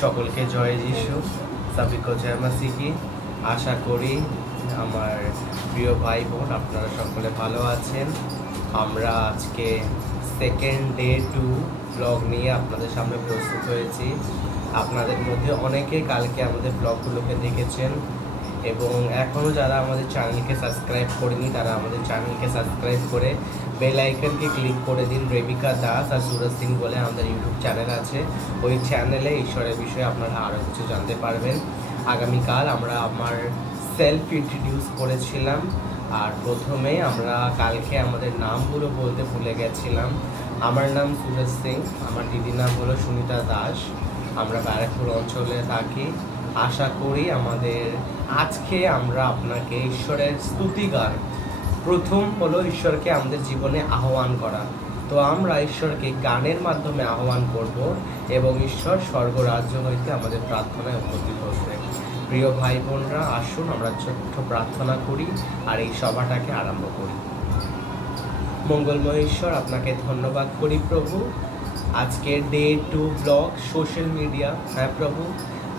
সকলকে জয় যিশু, সবই কো জয় মসিহ কি। আশা করি আমার প্রিয় ভাই বোন আপনারা সকলে ভালো আছেন। আমরা আজকে সেকেন্ড ডে 2 ব্লগ নিয়ে আপনাদের সামনে প্রস্তুত হয়েছি। আপনাদের মধ্যে অনেকে কালকে আমাদের ব্লগগুলোকে দেখেছেন এবং এখনও যারা আমাদের চ্যানেলকে সাবস্ক্রাইব করেনি তারা আমাদের চ্যানেলকে সাবস্ক্রাইব করে বেল আইকনকে ক্লিক করে দিন। রেবিকা দাস আর সুরজ সিং বলে আমাদের ইউটিউব চ্যানেল আছে। ওই চ্যানেলে ঈশ্বরের বিষয়ে আপনারা আরও কিছু জানতে পারবেন। আগামীকাল আমরা আমার সেলফ ইন্ট্রোডিউস করেছিলাম, আর প্রথমে আমরা কালকে আমাদের নামগুলো বলতে ভুলে গেছিলাম। আমার নাম সুরজ সিং, আমার দিদির নাম হলো সুনিতা দাস। আমরা ব্যারাকপুর অঞ্চলে থাকি। আশা করি আজকে আমরা আপনাকে ঈশ্বরের স্তুতি গান, প্রথম হলো ঈশ্বরকে আমাদের জীবনে আহ্বান করা। তো আমরা ঈশ্বরকে গানের মাধ্যমে আহ্বান করব এবং ঈশ্বর স্বর্গরাজ্য হইতে আমাদের প্রার্থনায় উপস্থিত হচ্ছে। প্রিয় ভাই বোনরা, আসুন আমরা ছোট্ট প্রার্থনা করি আর এই সভাটাকে আরম্ভ করি। মঙ্গলময় ঈশ্বর, আপনাকে ধন্যবাদ করি প্রভু, আজকে ডে 2 ব্লগ সোশ্যাল মিডিয়া। হ্যাঁ প্রভু,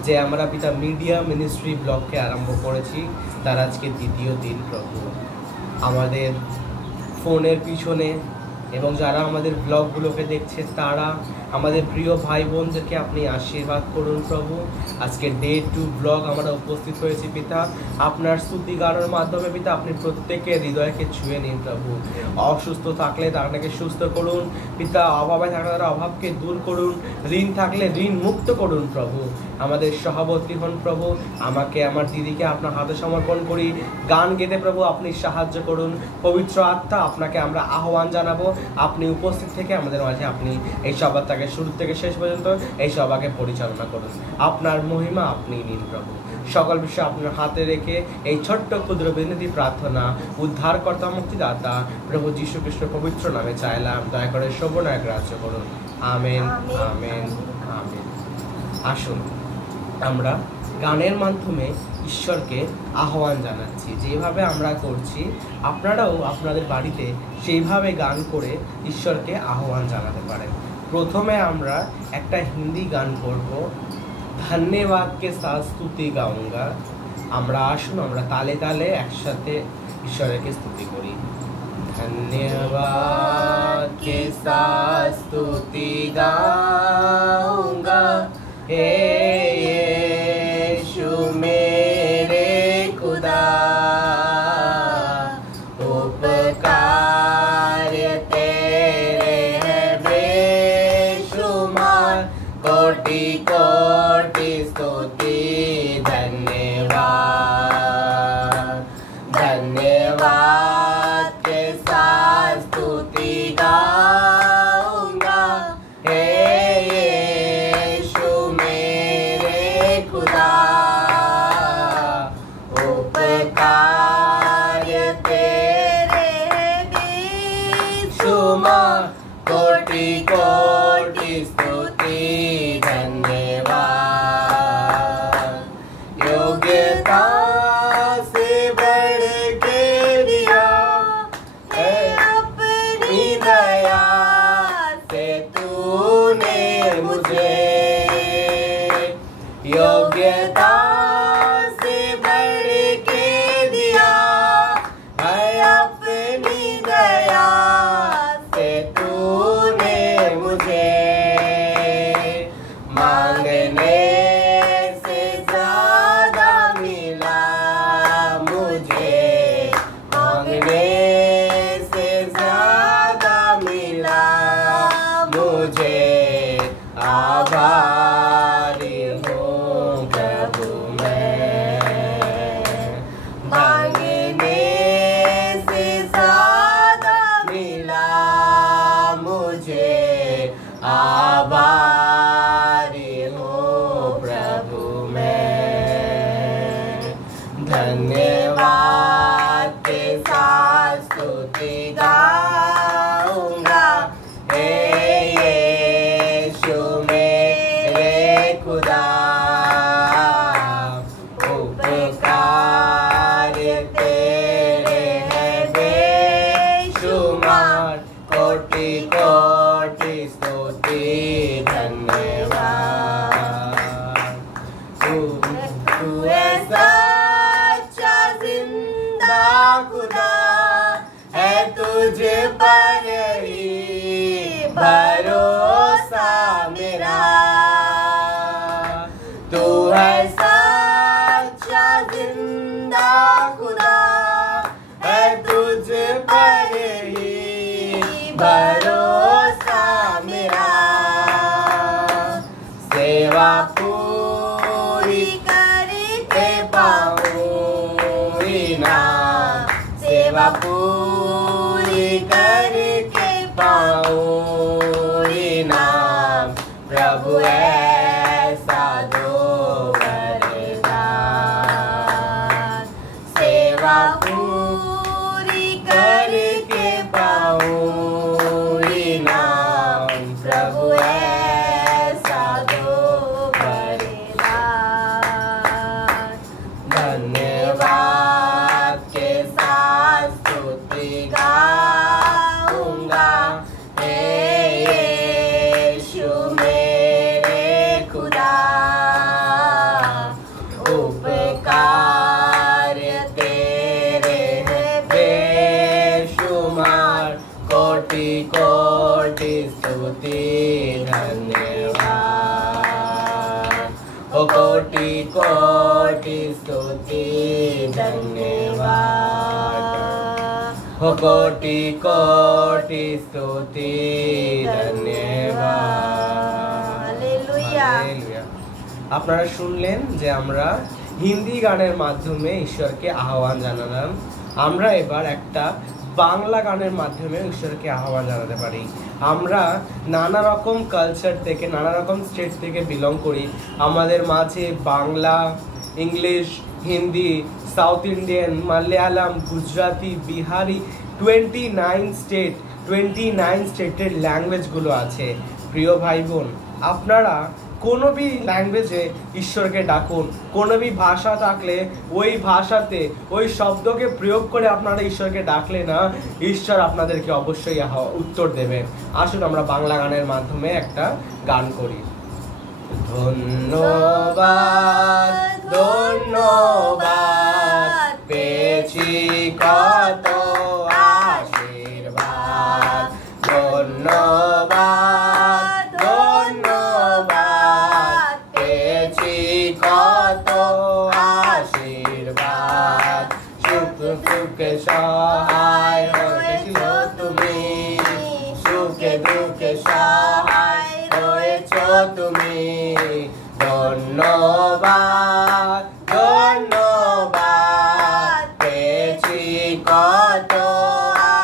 যে আমরা পিতা মিডিয়া মিনিস্ট্রি ব্লগকে আরম্ভ করেছি তার আজকে দ্বিতীয় দিন প্রভু। আমাদের ফোনের পিছনে এবং যারা আমাদের ব্লগগুলোকে দেখছে তারা আমাদের প্রিয় ভাই বোনদেরকে আপনি আশীর্বাদ করুন প্রভু। আজকে ডে 2 ব্লগ আমরা উপস্থিত হয়েছি পিতা, আপনার স্তুতি গানের মাধ্যমে পিতা আপনি প্রত্যেকের হৃদয়কে ছুঁয়ে নিন প্রভু। অসুস্থ থাকলে তাকে সুস্থ করুন পিতা, অভাবে থাকলে তারা অভাবকে দূর করুন, ঋণ থাকলে ঋণ মুক্ত করুন প্রভু। আমাদের সভাপতি হন প্রভু, আমাকে আমার দিদিকে আপনার হাতে সমর্পণ করি। গান গেতে প্রভু আপনি সাহায্য করুন। পবিত্র আত্মা, আপনাকে আমরা আহ্বান জানাবো, আপনি উপস্থিত থেকে আমাদের মাঝে আপনি এই সভাটাকে শুরু থেকে শেষ পর্যন্ত এই সভাকে পরিচালনা করুন। আপনার মহিমা আপনি নিন প্রভু। সকল বিষয় আপনার হাতে রেখে এই ছোট্ট ক্ষুদ্র বিনতি প্রার্থনা উদ্ধারকর্তা মুক্তিদাতা প্রভু যীশু খ্রিস্ট পবিত্র নামে চাইলাম, দয়া করে শোভনায় গ্রাহ্য করুন। Amen, amen, amen. আসুন আমরা গানের মাধ্যমে ঈশ্বরকে আহ্বান জানাচ্ছি। যেভাবে আমরা করছি আপনারাও আপনাদের বাড়িতে সেইভাবে গান করে ঈশ্বরকে আহ্বান জানাতে পারেন। প্রথমে আমরা একটা হিন্দি গান করব, ধন্যবাদ কে সাথ স্তুতি গাউঙ্গা। আমরা আসুন আমরা তালে তালে একসাথে ঈশ্বরকে স্তুতি করি। ধন্যবাদ কে সাথ স্তুতি গাউঙ্গা, হে यीशु मेरे खुदा, उपकार तेरे हैं बेशुमार, कोटि कोटि स्तुति धन्यवाद। धन्यवाद के साथ स्तुति गाऊंगा, हे यीशु मेरे खुदा, उपकार तेरे बेशुमार, कोटि कोटि स्तुति धन्यवाद। योग्यता से बढ़ के दिया है अपनी दया से तूने मुझे, योग्यता से बढ़ के दिया है अपनी दया से तूने मुझे, मांगने से ज्यादा मिला मुझे, मांगने से ज्यादा मिला मुझे, आभारी हूँ प्रभु मैं। मांगने से ज्यादा मिला मुझे, आभारी हूँ प्रभु मैं। धन्यवाद के साथ स्तुति गाऊंगा, हे यीशु मेरे खुदा, उपकार तेरे हैं बेशुमार, कोटि कोटि स्तुति धन्यवाद। सेवा पूरी करके पाऊंगी नाम, सेवा पूरी करके पाऊंगी नाम, प्रभु ऐसा दो वरदान, सेवा पूरी करके पाऊंगी नाम, प्रभु ऐसा दो वरदान। धन्यवाद के साथ स्तुति गाऊंगा, हे यीशु मेरे खुदा, उपकार तेरे हैं बेशुमार, कोटि कोटि स्तुति धन्यवाद, ओ कोटि कोटि स्तुति धन्यवाद, ओ कोटि कोटि स्तुति धन्यवाद। हालेलुया। हालेलुया। আপনারা শুনলেন যে আমরা হিন্দি গানের মাধ্যমে ঈশ্বরকে আহ্বান জানালাম। আমরা এবার একটা বাংলা গানের মাধ্যমে ঈশ্বরকে আহ্বান জানাতে পারি। আমরা নানা রকম কালচার থেকে, নানা রকম স্টেট থেকে বিলং করি। আমাদের মাঝে Bangla, English, Hindi, south Indian, Malayalam, Gujarati, Bihari 29 স্টেটের ল্যাঙ্গুয়েজগুলো আছে। প্রিয় ভাই বোন, আপনারা কোনো भी ল্যাঙ্গুয়েজে ঈশ্বরকে ডাকুন। কোনো भी ভাষা থাকলে ওই ভাষাতে ওই শব্দকে প্রয়োগ করে আপনারা ঈশ্বরকে ডাকলে না, ঈশ্বর আপনাদেরকে অবশ্যই উত্তর দেবেন। আসুন আমরা বাংলা গানের মাধ্যমে একটা গান করি। ধন্যবাদ ধন্যবাদ পেয়েছি কত আশীর্বাদ, ধন্যবাদ ধন্যবাদ পেয়েছি কত আশীর্বাদ, সুখে দুঃখে সহায় হয়েছিল তুমি, সুখে দুঃখে সহায় হয়েছ তুমি, ধন্যবাদ ধন্যবাদ পেয়েছি কত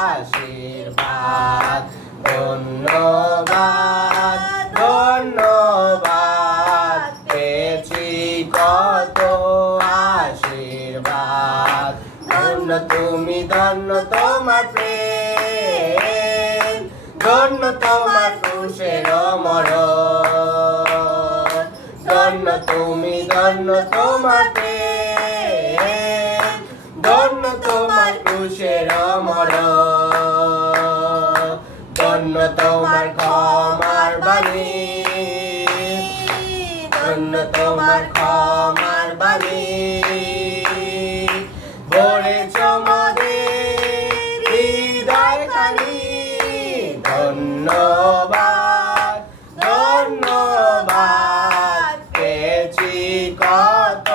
আশীর্বাদ, ধন্যবাদ ধন্যবাদ পেয়েছি কত আশীর্বাদ, ধন্য তুমি, ধন্য তোমার প্রেম, ধন্য তোমার ক্রুশের মরণ, ধন্য তুমি, ধন্য তোমার প্রেম, ধন্য তোমার ক্রুশের মরণ, ধন্য তোমার ক্ষমার বাণী, ধন্য তোমার ক্ষমার বাণী, ভরেছ মোদের হৃদয় খানি, ধন্যবাদ ধন্যবাদ পেয়েছি কত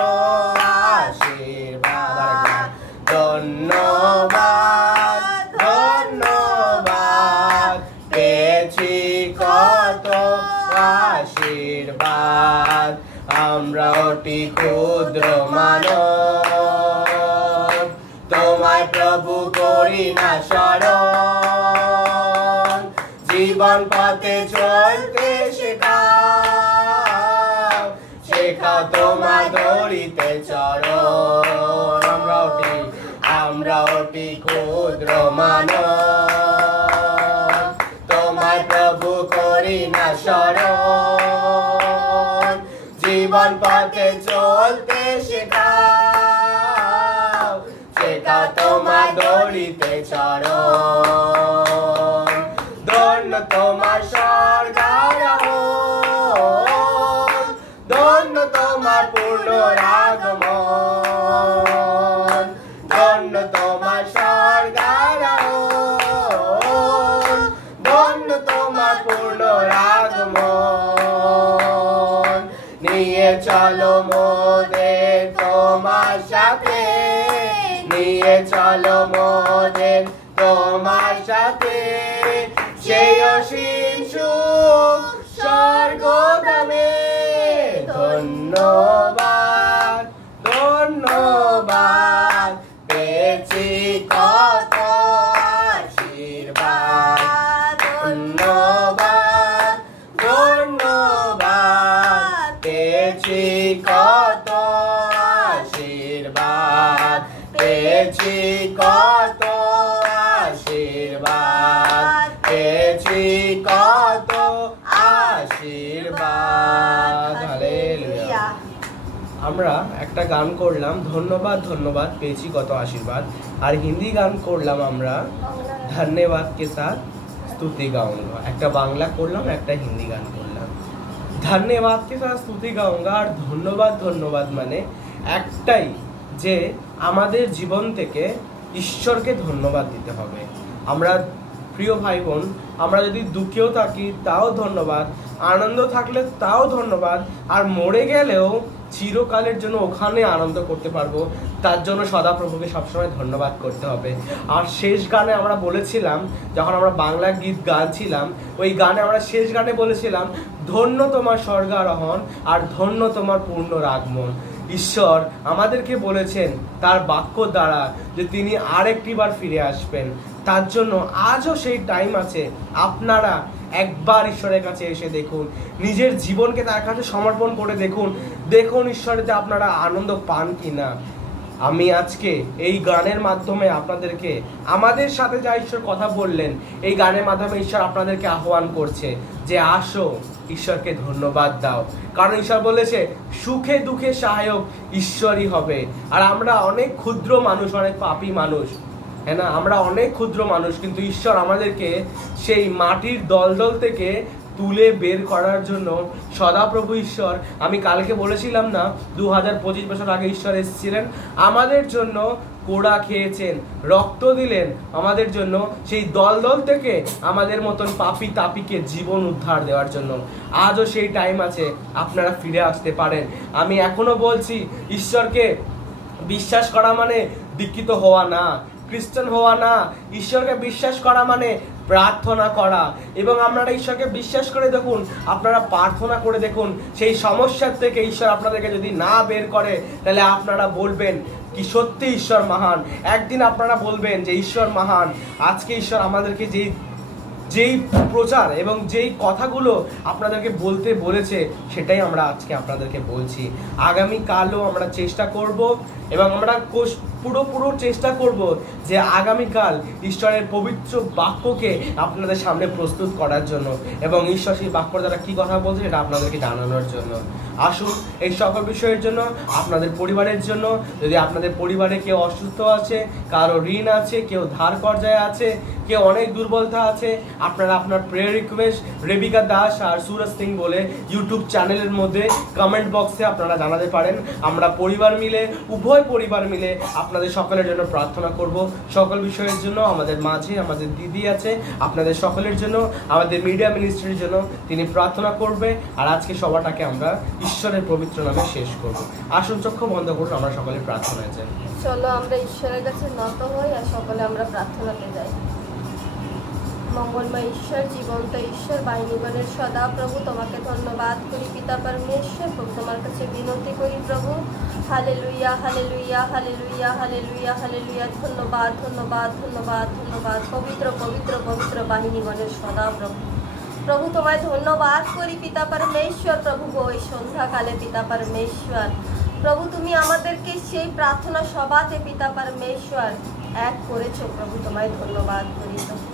আশীর্বাদ, ধন্যবাদ ধন্যবাদ পেয়েছি কত আশীর্বাদ। আমরা অতি ক্ষুদ্র মানব, তোমায় প্রভু করি না স্মরণ, জীবন পথে চলতে শেখাও, শেখাও তোমার ধরিতে চরণ। আমরা অতি ক্ষুদ্র মানব, তোমায় প্রভু করি না স্মরণ, জীবন পথে চলতে শেখাও, শেখাও তোমার ধরিতে চরণ, ধন্য তোমার স্বর্গারোহণ, ধন্য তোমার পূর্ণ আগমন, ধন্য তোমার স্বর্গারোহণ, ধন্য তোমার পূর্ণ আগমন, নিয়ে চলো মোদের তোমার সাথে, নিয়ে চলো মোদের তোমার সাথে, সেই অসীম সুখ স্বর্গধামে, ধন্যবাদ ধন্যবাদ পেয়েছি কত আশীর্বাদ ধন্যবাদ ধন্যবাদ পেয়েছি কত আশীর্বাদ পেয়েছি কত আশীর্বাদ পেয়েছি কত আশীর্বাদ। হালেলুয়া। আমরা একটা গান করলাম ধন্যবাদ ধন্যবাদ পেয়েছি কত আশীর্বাদ, আর হিন্দি গান করলাম আমরা ধন্যবাদ কে সাথ स्तुति गाऊंगा। একটা বাংলা করলাম, একটা হিন্দি গান করলাম। ধন্যবাদ কে সাথ स्तुति गाऊंगा আর ধন্যবাদ ধন্যবাদ মানে একটাই, যে আমাদের জীবন থেকে ঈশ্বরকে ধন্যবাদ দিতে হবে। আমরা প্রিয় ভাই বোন, আমরা যদি দুঃখেও থাকি তাও ধন্যবাদ, আনন্দ থাকলে তাও ধন্যবাদ, আর মরে গেলেও চিরকালের জন্য ওখানে আনন্দ করতে পারবো, তার জন্য সদাপ্রভুকে সবসময় ধন্যবাদ করতে হবে। আর শেষ গানে আমরা বলেছিলাম, যখন আমরা বাংলা গীত গাইছিলাম, ওই গানে আমরা শেষ গানে বলেছিলাম ধন্য তোমার স্বর্গারোহণ আর ধন্য তোমার পূর্ণ আগমন। ঈশ্বর আমাদেরকে বলেছেন তার বাক্য দ্বারা যে তিনি আরেকটি বার ফিরে আসবেন, তার জন্য আজও সেই টাইম আছে। আপনারা একবার ঈশ্বরের কাছে এসে দেখুন, নিজের জীবনকে তার কাছে সমর্পণ করে দেখুন, দেখুন ঈশ্বরেতে আপনারা আনন্দ পান কি না। আমি আজকে এই গানের মাধ্যমে আপনাদেরকে, আমাদের সাথে যা ঈশ্বর কথা বললেন, এই গানের মাধ্যমে ঈশ্বর আপনাদেরকে আহ্বান করছে যে আসো, ঈশ্বরকে ধন্যবাদ দাও, কারণ ঈশ্বর বলেছে সুখে দুঃখে সহায়ক ঈশ্বরই হবে। আর আমরা অনেক ক্ষুদ্র মানুষ, অনেক পাপী মানুষ, হ্যাঁ না, আমরা অনেক ক্ষুদ্র মানুষ, কিন্তু ঈশ্বর আমাদেরকে সেই মাটির দলদল থেকে তুলে বের করার জন্য সদাপ্রভু ঈশ্বর, আমি কালকে বলেছিলাম না 2025 বছর আগে ঈশ্বর এসেছিলেন আমাদের জন্য, কোড়া খেয়েছেন, রক্ত দিলেন আমাদের জন্য, সেই দলদল থেকে আমাদের মতন পাপী তাপিকে জীবন উদ্ধার দেওয়ার জন্য। আজও সেই টাইম আছে, আপনারা ফিরে আসতে পারেন। আমি এখনো বলছি, ঈশ্বরকে বিশ্বাস করা মানে দীক্ষিত হওয়া না, খ্রিস্টান হওয়া না। ঈশ্বরকে বিশ্বাস করা মানে প্রার্থনা করা। এবং আপনারা ঈশ্বরকে বিশ্বাস করে দেখুন, আপনারা প্রার্থনা করে দেখুন, সেই সমস্যার থেকে ঈশ্বর আপনাদেরকে যদি না বের করে, তাহলে আপনারা বলবেন কি সত্যি ঈশ্বর মহান। একদিন আপনারা বলবেন যে ঈশ্বর মহান। আজকে ঈশ্বর আমাদেরকে যেই প্রচার এবং যেই কথাগুলো আপনাদেরকে বলতে বলেছে, সেটাই আমরা আজকে আপনাদেরকে বলছি। আগামীকালও আমরা চেষ্টা করব এবং আমরা পুরো চেষ্টা করব যে আগামীকাল ঈশ্বরের পবিত্র বাক্যকে আপনাদের সামনে প্রস্তুত করার জন্য, এবং ঈশ্বর সেই বাক্য দ্বারা কী কথা বলছে সেটা আপনাদেরকে জানানোর জন্য। আসুন, এই সকল বিষয়ের জন্য, আপনাদের পরিবারের জন্য, যদি আপনাদের পরিবারে কেউ অসুস্থ আছে, কারো ঋণ আছে, কেউ ধার কর্জায় আছে, কেউ অনেক দুর্বলতা আছে, আপনারা আপনার প্রেয়ার রিকোয়েস্ট রেবিকা দাস আর সুরজ সিং বলে ইউটিউব চ্যানেলের মধ্যে কমেন্ট বক্সে আপনারা জানাতে পারেন। আমরা পরিবার মিলে, উভয় পরিবার মিলে আপনাদের সকলের জন্য প্রার্থনা করব। সকল বিষয়ের জন্য আমাদের মাঝে আমাদের দিদি আছে, আপনাদের সকলের জন্য, আমাদের মিডিয়া মিনিস্ট্রির জন্য তিনি প্রার্থনা করবে। আর আজকে সভাটাকে আমরা ঈশ্বরের পবিত্র নামে শেষ করব। আসুন, চক্ষু বন্ধ করুন, আমরা সকলে প্রার্থনায় যাই। চলো আমরা ঈশ্বরের কাছে নত হই আর সকলে আমরা প্রার্থনাতে যাই। মঙ্গলময় ঈশ্বর, জীবন্ত ঈশ্বর, বাহিনীগণের সদা প্রভু, তোমাকে ধন্যবাদ করি পিতা পরমেশ্বর। প্রভু তোমার কাছে বিনতি করি প্রভু। Hallelujah hallelujah hallelujah hallelujah hallelujah. ধন্যবাদ ধন্যবাদ ধন্যবাদ ধন্যবাদ পবিত্র পবিত্র পবিত্র বাহিনীগণের সদা প্রভু। প্রভু তোমায় ধন্যবাদ করি পিতা পরমেশ্বর। প্রভু গো, এই সন্ধ্যাকালে পিতা পরমেশ্বর প্রভু তুমি আমাদেরকে সেই প্রার্থনা সভাতে পিতা পরমেশ্বর এক করেছো। প্রভু তোমায় ধন্যবাদ করি প্রভু।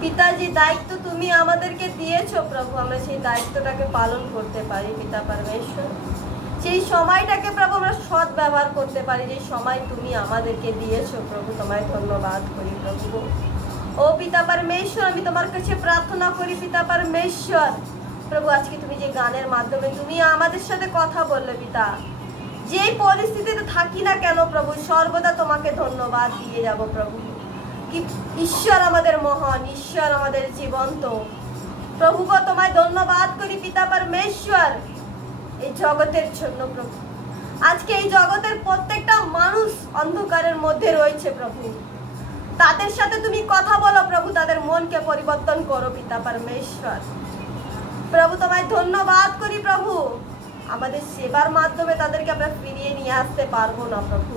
পিতাজি, দায়িত্ব তুমি আমাদেরকে দিয়েছো প্রভু, আমরা সেই দায়িত্বটাকে পালন করতে পারি পিতা পরমেশ্বর। সেই সময়টাকে প্রভু আমরা সৎ ব্যবহার করতে পারি, যে সময় তুমি আমাদেরকে দিয়েছো প্রভু, তোমায় ধন্যবাদ করি প্রভু। ও পিতা পরমেশ্বর, আমি তোমার কাছে প্রার্থনা করি পিতা পরমেশ্বর প্রভু, আজকে তুমি যে গানের মাধ্যমে তুমি আমাদের সাথে কথা বললে পিতা, যেই পরিস্থিতিতে থাকি না কেন প্রভু, সর্বদা তোমাকে ধন্যবাদ দিয়ে যাব প্রভু। কি ঈশ্বর আমাদের মহান, ঈশ্বর আমাদের জীবন্ত প্রভু গো, তোমায় ধন্যবাদ করি পিতা পরমেশ্বর এই জগতের জন্য প্রভু। আজকে এই জগতের প্রত্যেকটা মানুষ অন্ধকারের মধ্যে রয়েছে প্রভু, তাদের সাথে তুমি কথা বলো প্রভু, তাদের মনকে পরিবর্তন করো পিতা পরমেশ্বর প্রভু। তোমায় ধন্যবাদ করি প্রভু। আমাদের সেবার মাধ্যমে তাদেরকে আমরা ফিরিয়ে নিয়ে আসতে পারবো না প্রভু।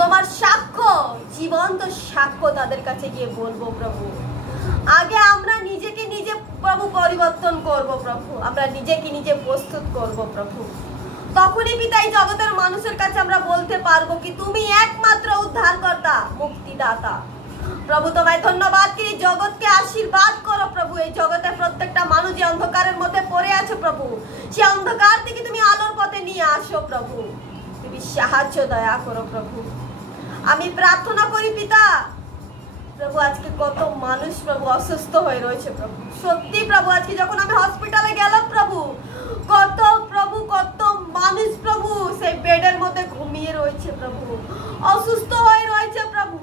তোমার সাক্ষ্য, জীবন্ত সাক্ষ্য তাদের কাছে গিয়ে বলবো প্রভু। আগে আমরা নিজেকে নিজে প্রভু পরিবর্তন করব প্রভু, আমরা নিজেকে নিজে প্রস্তুত করব প্রভু। তখনই পিতা এই জগতের মানুষের কাছে আমরা বলতে পারবো কি তুমি একমাত্র উদ্ধারকর্তা, মুক্তিদাতা। প্রভু তোমায় ধন্যবাদ কি এই জগৎকে আশীর্বাদ করো প্রভু। এই জগতে প্রত্যেকটা মানুষ যে অন্ধকারের মধ্যে পড়ে আছে প্রভু, সেই অন্ধকার থেকে তুমি আলোর পথে নিয়ে আসো প্রভু। তুমি সাহায্য দয়া করো প্রভু। আমি প্রার্থনা করি পিতা প্রভু, আজকে কত মানুষ প্রভু অসুস্থ হয়ে রয়েছে প্রভু। সত্যি প্রভু আজকে যখন আমি হসপিটালে গেলাম প্রভু, কত মানুষ প্রভু সেই বেডের মধ্যে ঘুমিয়ে রয়েছে প্রভু, অসুস্থ হয়ে রয়েছে প্রভু।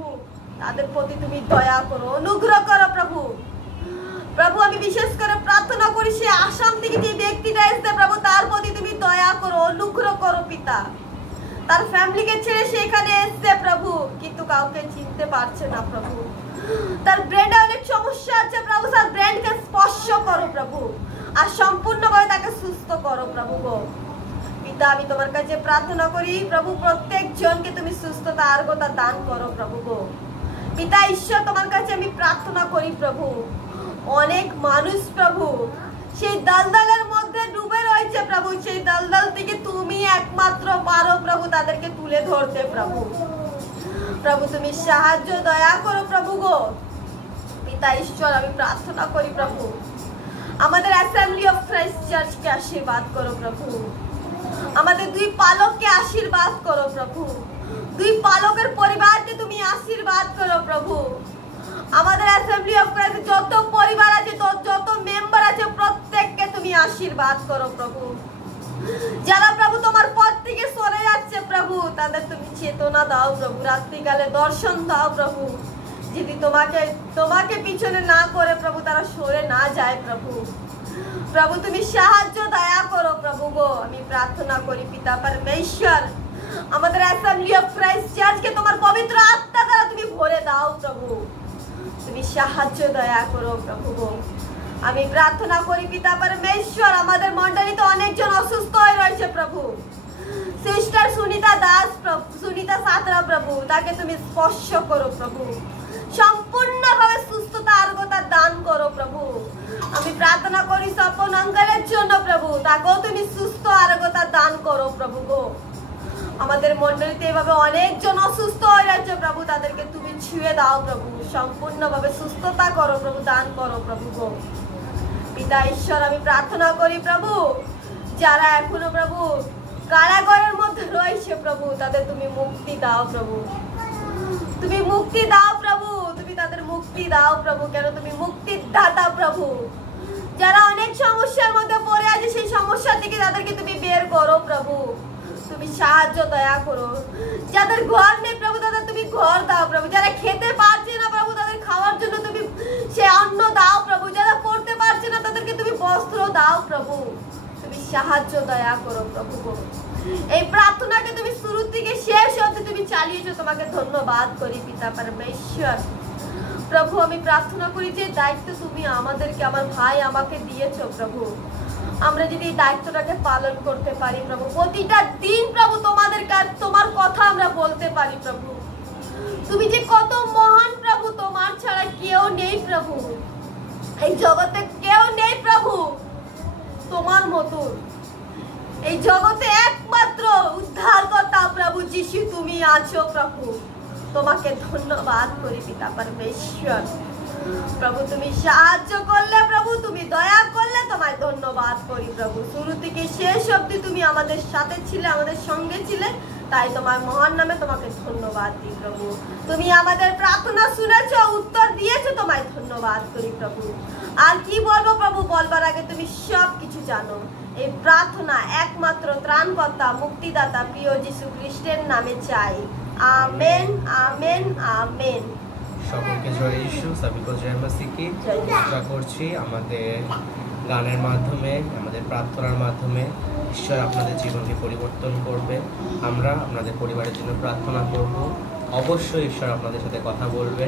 তাদের প্রতি তুমি দয়া করো, অনুগ্রহ করো প্রভু। প্রভু আমি বিশেষ করে প্রার্থনা করি সে আসাম থেকে যে ব্যক্তিটা এসেছে প্রভু, তার প্রতি তুমি দয়া করো, অনুগ্রহ করো পিতা। তার ফ্যামিলিকে ছেড়ে সে এখানে এসেছে প্রভু, কিন্তু কাউকে চিনতে পারছে না প্রভু। তার ব্রেনে অনেক সমস্যা আছে প্রভু, তার ব্রেনকে স্পর্শ করো প্রভু, আর সম্পূর্ণভাবে তাকে সুস্থ করো প্রভু গো। পিতা আমি তোমার কাছে প্রার্থনা করি প্রভু, প্রত্যেক জনকে তুমি সুস্থতা আরোগ্যতা দান করো প্রভু গো। পিতা ঈশ্বর তোমার কাছে আমি প্রার্থনা করি প্রভু, অনেক মানুষ প্রভু সেই দলদলের মধ্যে ডুবে রয়েছে প্রভু, সেই দলদল থেকে তুমি একমাত্র পারো প্রভু তাদেরকে তুলে ধরতে প্রভু। প্রভু তুমি সাহায্য দয়া করো প্রভু গো। পিতা ঈশ্বর আমি প্রার্থনা করি প্রভু, আমাদের অ্যাসেম্বলি অফ ক্রাইস্ট চার্চকে আশীর্বাদ করো প্রভু। আমাদের দুই পালককে আশীর্বাদ করো প্রভু, দুই পালকের পরিবারকে তুমি আশীর্বাদ করো প্রভু। আমাদের অ্যাসেম্বলি অফ ক্রাইস্ট যত পরিবার আছে, যত মেম্বার আছে, প্রত্যেককে তুমি আশীর্বাদ করো প্রভু। যারা প্রভু তোমার পথ থেকে সরে যাচ্ছে প্রভু, তাদের তুমি চেতনা দাও প্রভু, রাত্রিকালে দর্শন দাও প্রভু, যদি তোমাকে পিছনে না করে প্রভু তারা সরে না যায় প্রভু। প্রভু তুমি সাহায্য দয়া করো প্রভু গো। আমি প্রার্থনা করি পিতা পরমেশ্বর, আমাদের অ্যাসেম্বলি অফ ক্রাইস্ট চার্চকে তোমার পবিত্র আত্মা দ্বারা তুমি ভরে দাও প্রভু, তুমি সাহায্য দয়া করো প্রভু গো। আমি প্রার্থনা করি পিতা পরমেশ্বর, আমাদের মণ্ডলীতে অনেকজন অসুস্থ হয়ে রয়েছে প্রভু। সিস্টার সুনিতা দাস প্রভু, সুনিতা সাতরা প্রভু, তাকে তুমি স্পর্শ করো প্রভু, সম্পূর্ণভাবে সুস্থতা আরোগ্যতা দান করো প্রভু। আমি প্রার্থনা করি স্বপন অঙ্কলের জন্য প্রভু, তাকেও তুমি সুস্থ আরোগ্যতা দান করো প্রভু গো। আমাদের মণ্ডলীতে এভাবে অনেকজন অসুস্থ হয়ে যাচ্ছে প্রভু, তাদেরকে তুমি ছুঁয়ে দাও প্রভু, সম্পূর্ণভাবে সুস্থতা করো প্রভু, দান করো প্রভু গো। পিতা ঈশ্বর আমি প্রার্থনা করি প্রভু, যারা এখনো প্রভু কারাগারের মধ্যে রয়েছে প্রভু, তাদের তুমি মুক্তি দাও প্রভু, তুমি মুক্তি দাও প্রভু, তুমি তাদের মুক্তি দাও প্রভু, কেন তুমি মুক্তির দাতা প্রভু। যারা অনেক সমস্যার মধ্যে পড়ে আছে, সেই সমস্যা থেকে তাদেরকে তুমি বের করো প্রভু, তুমি সাহায্য দয়া করো। যাদের ঘর নেই প্রভু, তাদের তুমি ঘর দাও প্রভু। যারা খেতে পারছে না প্রভু, তাদের খাওয়ার জন্য তুমি সে অন্ন দাও প্রভু। যারা পড়তে পারছে না, তাদেরকে তুমি বস্ত্র দাও প্রভু, তুমি সাহায্য দয়া করো প্রভু। এই প্রার্থনাকে তুমি শুরু থেকে শেষ অবধি তুমি চালিয়েছো, তোমাকে ধন্যবাদ করি পিতা পরমেশ্বর। প্রভু আমি প্রার্থনা করি যে দায়িত্ব তুমি আমাদেরকে, আমার ভাই আমাকে দিয়েছো প্রভু, আমরা যদি এই দায়িত্বটাকে পালন করতে পারি প্রভু, প্রতিটা দিন প্রভু তোমার কথা আমরা বলতে পারি প্রভু। তুমি যে কত মহান প্রভু, তোমার ছাড়া কেউ নেই প্রভু, এই জগতে কেউ নেই প্রভু তোমার মতন। এই জগতে একমাত্র উদ্ধারকর্তা প্রভু যিশু তুমি আছো প্রভু, তোমাকে ধন্যবাদ করি পিতা পরমেশ্বর। প্রভু তুমি সাহায্য করলে প্রভু, তুমি দয়া করলে, তোমায় ধন্যবাদ করি প্রভু। শুরু থেকে শেষ অবধি তুমি আমাদের সাথে ছিলে, আমাদের সঙ্গে ছিলে, তাই তোমার মহান নামে তোমাকে ধন্যবাদ দিই প্রভু। তুমি আমাদের প্রার্থনা শুনেছো, উত্তর দিয়েছো, তোমায় ধন্যবাদ করি প্রভু। আর কি বলবো প্রভু, বলবার আগে তুমি সব কিছু জানো। এই প্রার্থনা একমাত্র ত্রাণকর্তা মুক্তিদাতা প্রিয় যিশু খ্রিস্টের নামে চাই, আমেন আমেন আমেন। সকলকে জয় যিশু, সবিকো জয় মসিকি। আশা করছি আমাদের গানের মাধ্যমে, আমাদের প্রার্থনার মাধ্যমে ঈশ্বর আপনাদের জীবনকে পরিবর্তন করবে। আমরা আপনাদের পরিবারের জন্য প্রার্থনা করব। অবশ্যই ঈশ্বর আপনাদের সাথে কথা বলবে।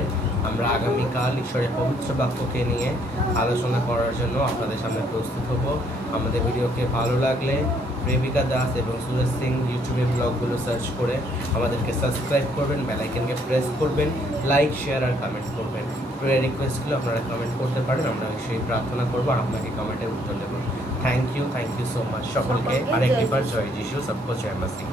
আমরা আগামীকাল ঈশ্বরের পবিত্র বাক্যকে নিয়ে আলোচনা করার জন্য আপনাদের সামনে প্রস্তুত হব। আমাদের ভিডিওকে ভালো লাগলে প্রেমিকা দাস এবং সুরেশ সিং ইউটিউবে ব্লগগুলো সার্চ করে আমাদেরকে সাবস্ক্রাইব করবেন, বেল আইকনকে প্রেস করবেন, লাইক, শেয়ার আর কমেন্ট করবেন। প্রেয়ার রিকোয়েস্টগুলো আপনারা কমেন্ট করতে পারেন, আমরা সেই প্রার্থনা করবো আর আপনাকে কমেন্টের উত্তর দেবো। থ্যাংক ইউ সো মাচ সকলকে। আরেকবার জয় যিশু, সবকো জয় মাসিহ।